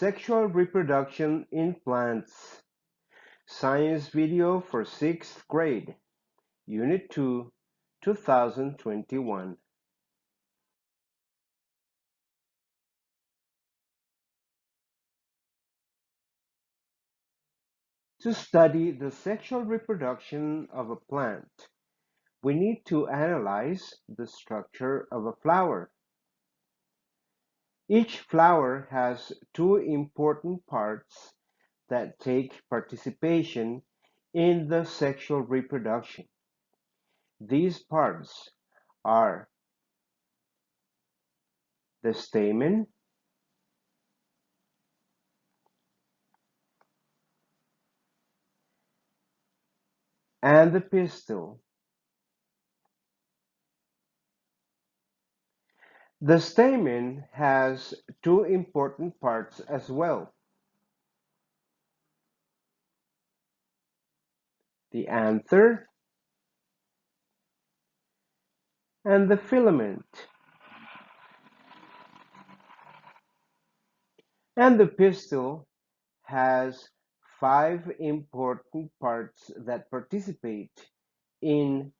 Sexual Reproduction in Plants. Science video for 6th grade. Unit 2, 2021. To study the sexual reproduction of a plant, we need to analyze the structure of a flower. Each flower has two important parts that take participation in the sexual reproduction. These parts are the stamen and the pistil. The stamen has two important parts as well: the anther and the filament. And the pistil has five important parts that participate in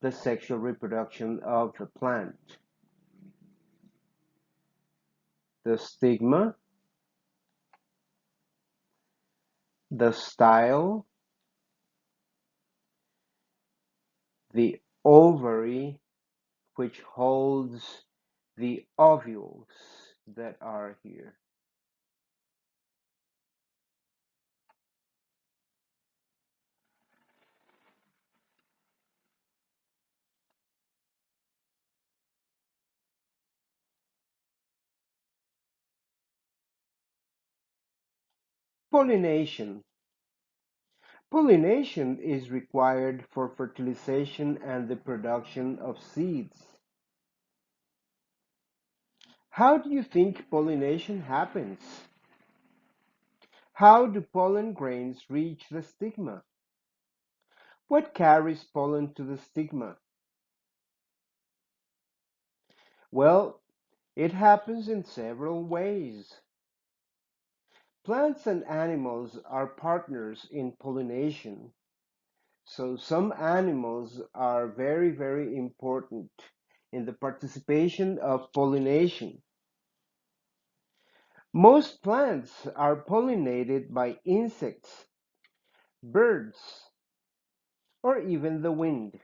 the sexual reproduction of the plant: the stigma, the style, the ovary, which holds the ovules that are here. Pollination. Pollination is required for fertilization and the production of seeds. How do you think pollination happens? How do pollen grains reach the stigma? What carries pollen to the stigma? Well, it happens in several ways. Plants and animals are partners in pollination. So some animals are very, very important in the participation of pollination. Most plants are pollinated by insects, birds, or even the wind.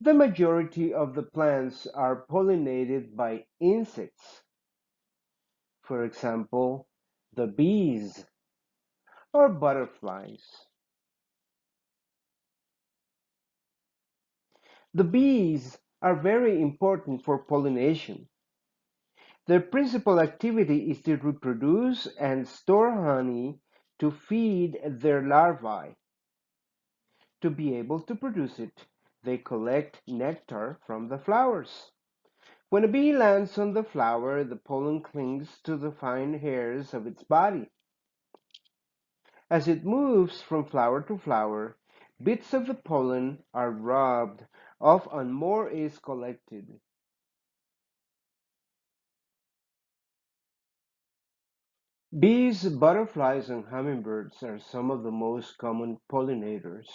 The majority of the plants are pollinated by insects. For example, the bees or butterflies. The bees are very important for pollination. Their principal activity is to reproduce and store honey to feed their larvae. To be able to produce it, they collect nectar from the flowers. When a bee lands on the flower, the pollen clings to the fine hairs of its body. As it moves from flower to flower, bits of the pollen are rubbed off and more is collected. Bees, butterflies, and hummingbirds are some of the most common pollinators.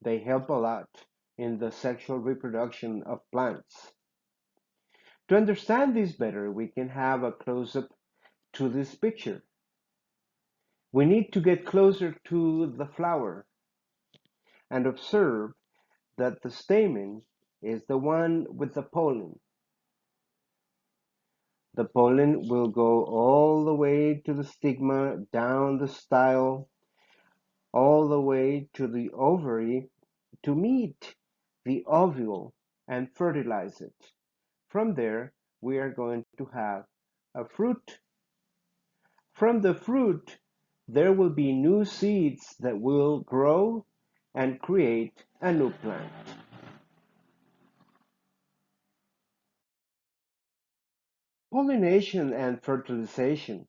They help a lot in the sexual reproduction of plants. To understand this better, we can have a close-up to this picture. We need to get closer to the flower and observe that the stamen is the one with the pollen. The pollen will go all the way to the stigma, down the style, all the way to the ovary to meet the ovule and fertilize it. From there, we are going to have a fruit. From the fruit, there will be new seeds that will grow and create a new plant. Pollination and fertilization.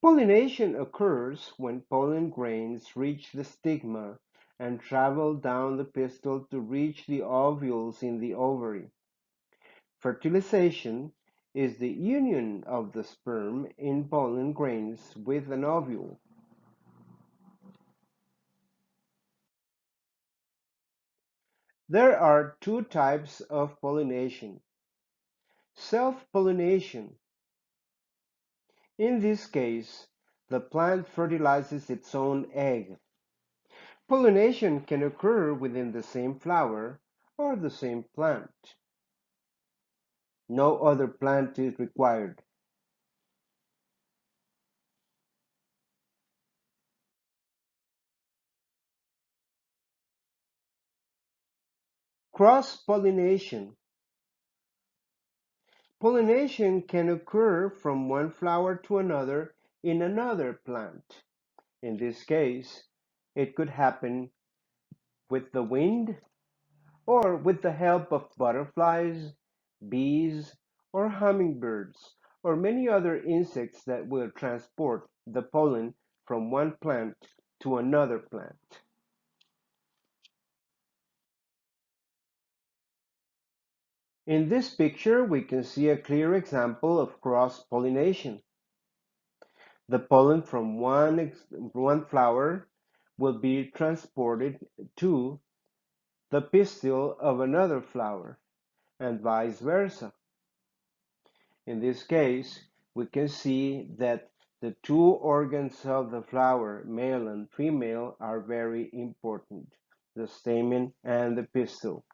Pollination occurs when pollen grains reach the stigma and travel down the pistil to reach the ovules in the ovary. Fertilization is the union of the sperm in pollen grains with an ovule. There are two types of pollination. Self-pollination. In this case, the plant fertilizes its own egg. Pollination can occur within the same flower or the same plant. No other plant is required. Cross pollination. Pollination can occur from one flower to another in another plant. In this case, it could happen with the wind or with the help of butterflies, bees, or hummingbirds, or many other insects that will transport the pollen from one plant to another plant. In this picture, we can see a clear example of cross-pollination. The pollen from one flower will be transported to the pistil of another flower, and vice versa. In this case, we can see that the two organs of the flower, male and female, are very important, the stamen and the pistil.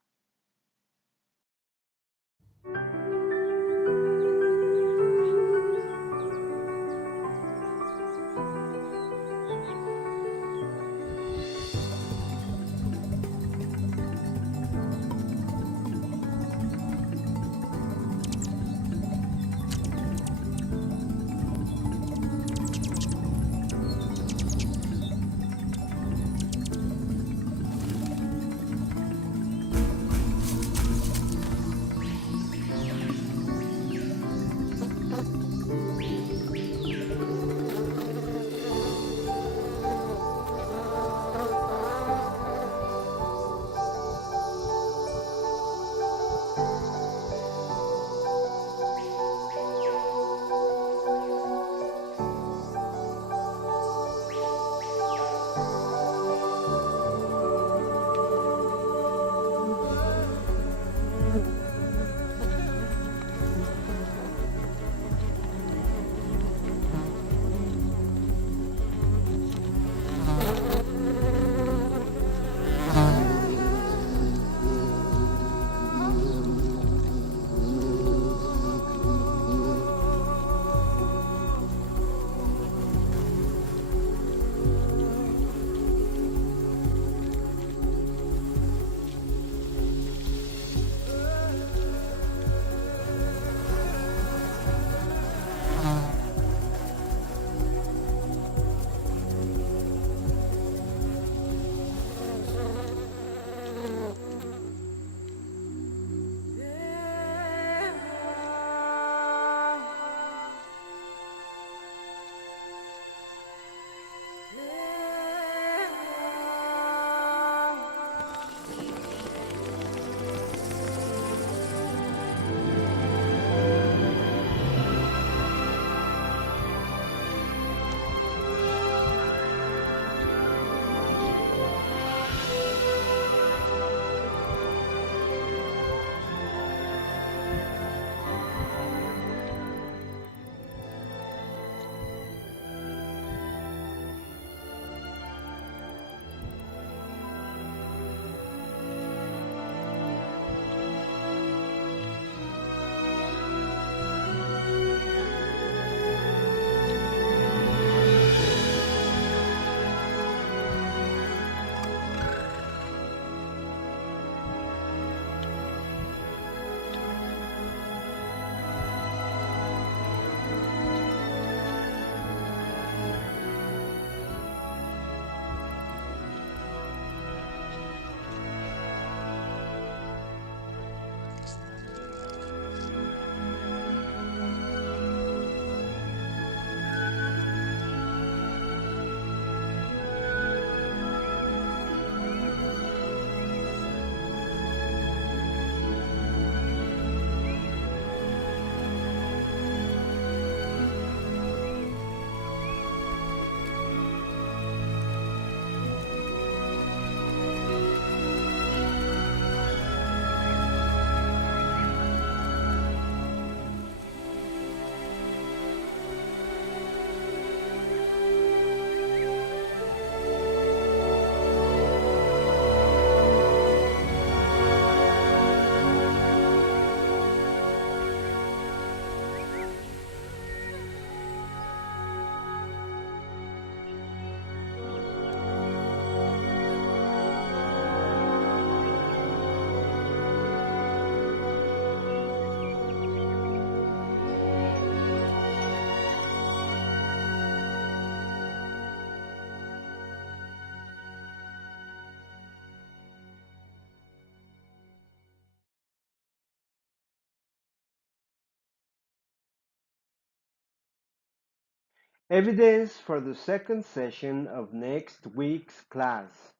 Evidence for the second session of next week's class.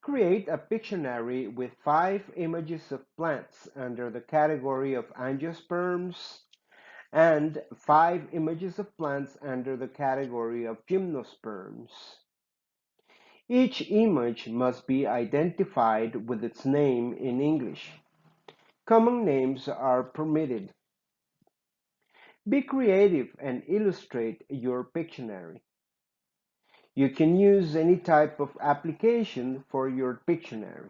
Create a Pictionary with 5 images of plants under the category of angiosperms and 5 images of plants under the category of gymnosperms. Each image must be identified with its name in English. Common names are permitted. Be creative and illustrate your Pictionary. You can use any type of application for your Pictionary.